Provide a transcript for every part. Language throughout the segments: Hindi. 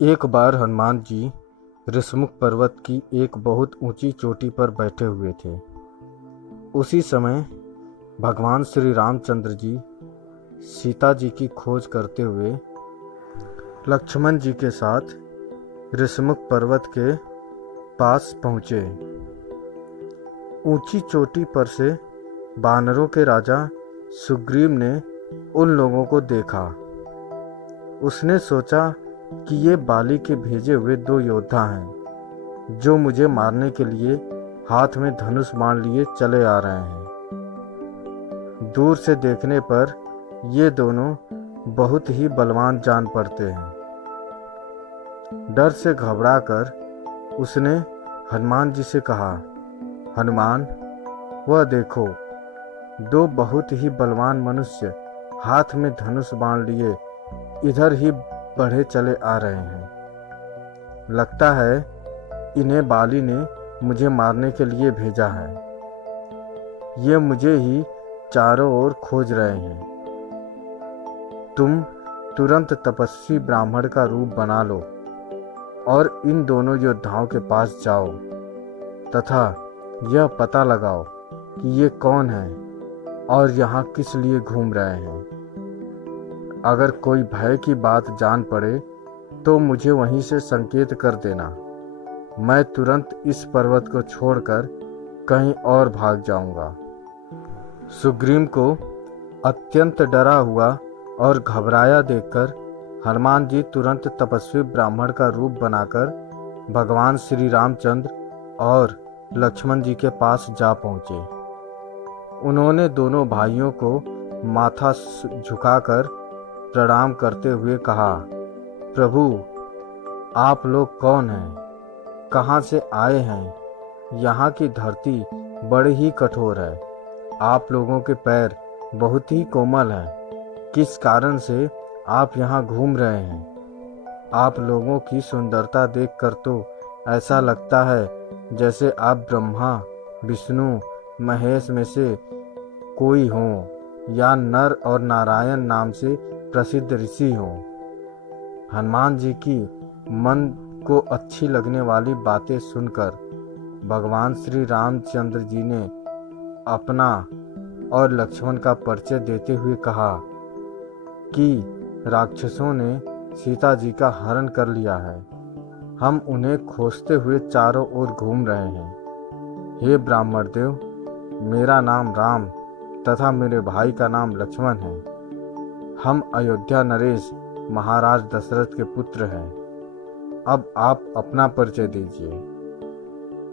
एक बार हनुमान जी ऋषमुख पर्वत की एक बहुत ऊंची चोटी पर बैठे हुए थे। उसी समय भगवान श्री रामचंद्र जी सीता जी की खोज करते हुए लक्ष्मण जी के साथ ऋषमुख पर्वत के पास पहुँचे। ऊंची चोटी पर से वानरों के राजा सुग्रीव ने उन लोगों को देखा। उसने सोचा कि ये बाली के भेजे हुए दो योद्धा हैं जो मुझे मारने के लिए हाथ में धनुष बाण लिए चले आ रहे हैं। दूर से देखने पर ये दोनों बहुत ही बलवान जान पड़ते हैं। डर से घबराकर उसने हनुमान जी से कहा, हनुमान, वह देखो, दो बहुत ही बलवान मनुष्य हाथ में धनुष बाण लिए इधर ही बढ़े चले आ रहे हैं। लगता है इन्हें बाली ने मुझे मारने के लिए भेजा है। ये मुझे ही चारों ओर खोज रहे हैं। तुम तुरंत तपस्वी ब्राह्मण का रूप बना लो और इन दोनों योद्धाओं के पास जाओ तथा यह पता लगाओ कि ये कौन हैं और यहाँ किस लिए घूम रहे हैं। अगर कोई भय की बात जान पड़े तो मुझे वहीं से संकेत कर देना। मैं तुरंत इस पर्वत को छोड़कर कहीं और भाग जाऊंगा। सुग्रीव को अत्यंत डरा हुआ और घबराया देखकर हनुमान जी तुरंत तपस्वी ब्राह्मण का रूप बनाकर भगवान श्री रामचंद्र और लक्ष्मण जी के पास जा पहुँचे। उन्होंने दोनों भाइयों को माथा झुकाकर प्रणाम करते हुए कहा, प्रभु, आप लोग कौन हैं? कहाँ से आए हैं? यहाँ की धरती बड़ी ही कठोर है। आप लोगों के पैर बहुत ही कोमल हैं। किस कारण से आप यहाँ घूम रहे हैं? आप लोगों की सुंदरता देखकर तो ऐसा लगता है जैसे आप ब्रह्मा, विष्णु, महेश में से कोई हों या नर और नारायण नाम से प्रसिद्ध ऋषि हों। हनुमान जी की मन को अच्छी लगने वाली बातें सुनकर भगवान श्री रामचंद्र जी ने अपना और लक्ष्मण का परिचय देते हुए कहा कि राक्षसों ने सीता जी का हरण कर लिया है। हम उन्हें खोजते हुए चारों ओर घूम रहे हैं। हे ब्राह्मण देव, मेरा नाम राम तथा मेरे भाई का नाम लक्ष्मण है। हम अयोध्या नरेश महाराज दशरथ के पुत्र हैं। अब आप अपना परिचय दीजिए।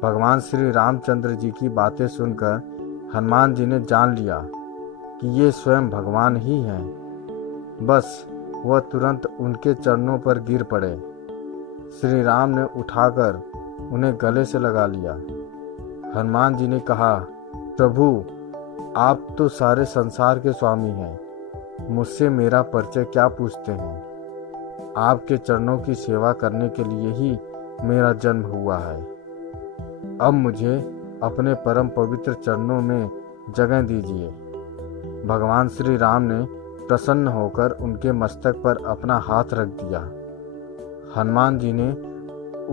भगवान श्री रामचंद्र जी की बातें सुनकर हनुमान जी ने जान लिया कि ये स्वयं भगवान ही हैं। बस वह तुरंत उनके चरणों पर गिर पड़े। श्री राम ने उठाकर उन्हें गले से लगा लिया। हनुमान जी ने कहा, प्रभु, आप तो सारे संसार के स्वामी हैं। मुझसे मेरा परिचय क्या पूछते हैं? आपके चरणों की सेवा करने के लिए ही मेरा जन्म हुआ है। अब मुझे अपने परम पवित्र चरणों में जगह दीजिए। भगवान श्री राम ने प्रसन्न होकर उनके मस्तक पर अपना हाथ रख दिया। हनुमान जी ने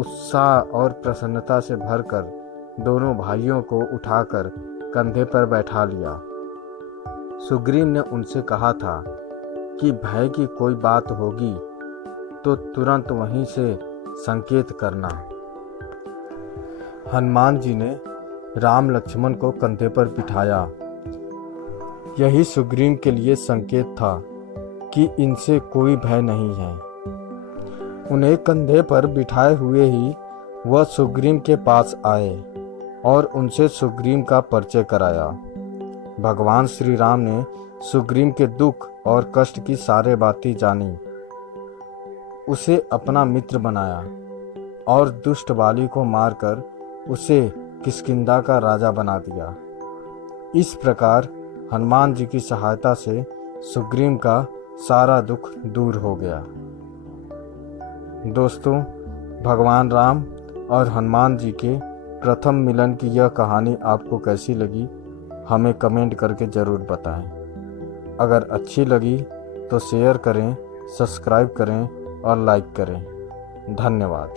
उत्साह और प्रसन्नता से भरकर दोनों भाइयों को उठाकर कंधे पर बैठा लिया। सुग्रीव ने उनसे कहा था कि भय की कोई बात होगी तो तुरंत वहीं से संकेत करना। हनुमान जी ने राम लक्ष्मण को कंधे पर बिठाया। यही सुग्रीव के लिए संकेत था कि इनसे कोई भय नहीं है। उन्हें कंधे पर बिठाए हुए ही वह सुग्रीव के पास आए और उनसे सुग्रीव का परिचय कराया। भगवान श्री राम ने सुग्रीव के दुख और कष्ट की सारी बातें जानी, उसे अपना मित्र बनाया और दुष्ट बाली को मारकर उसे किष्किंधा का राजा बना दिया। इस प्रकार हनुमान जी की सहायता से सुग्रीव का सारा दुख दूर हो गया। दोस्तों, भगवान राम और हनुमान जी के प्रथम मिलन की यह कहानी आपको कैसी लगी, हमें कमेंट करके ज़रूर बताएं। अगर अच्छी लगी तो शेयर करें, सब्सक्राइब करें और लाइक करें। धन्यवाद।